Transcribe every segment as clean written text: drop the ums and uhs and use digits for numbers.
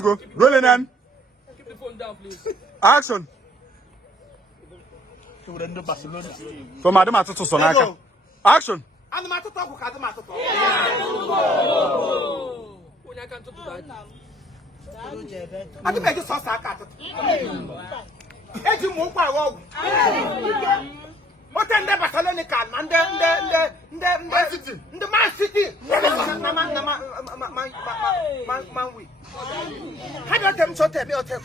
go. Rolling in. Keep the phone down, please. Action. From Madam to Sonaka. Action. And the matter talk with the matter talk. When I can't talk to that. I think I just saw Saka. Eji mo kwa wo. What end up salon can and the Man City. Man we. How do them shot me or take?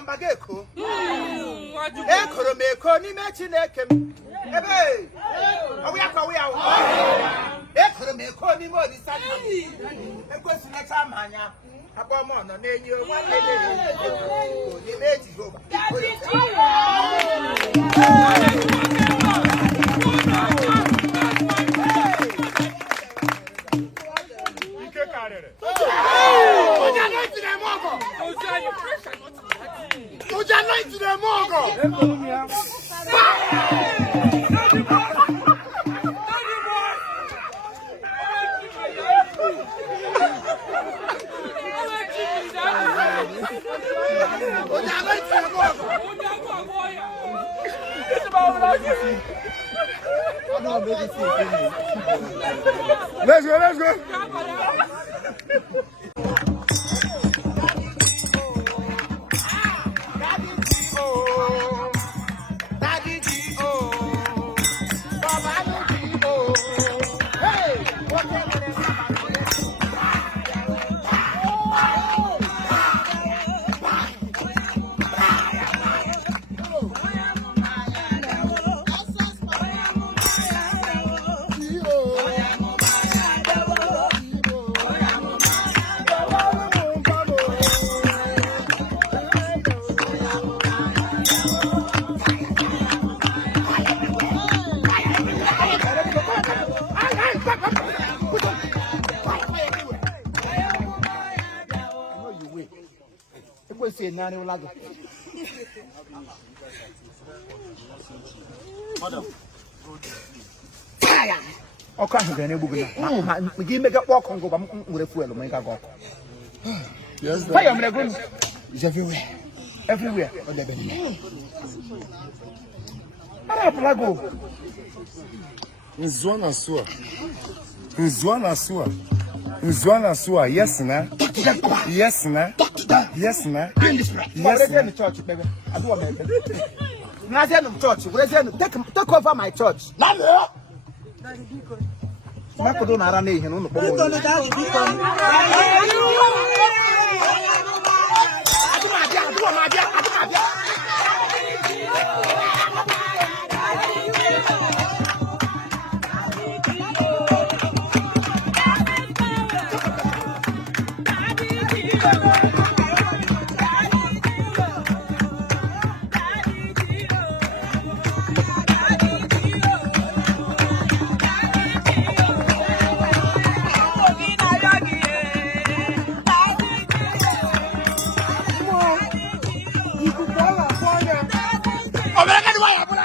Bageko. Ekoro me ko ni me Chinekem. Ebe. We are. Ekoro me ko ni mo di sani. Eko sineta manya. Abo mo no na enyi o wa le. Ni me ti go. Ike karere. Oja no ti na mo go. Oja you pressure not. Oja no ti na mo go. Let's go. Madam. Okay, I'm going to go. Give me a walk and go with a fuel. Make a go. Yes, it's everywhere. Everywhere. Nzwana sua. Yes, na. Yes, na. Yes, na. Yes, na. Church, baby. I do want to church. Take over my church. Oh,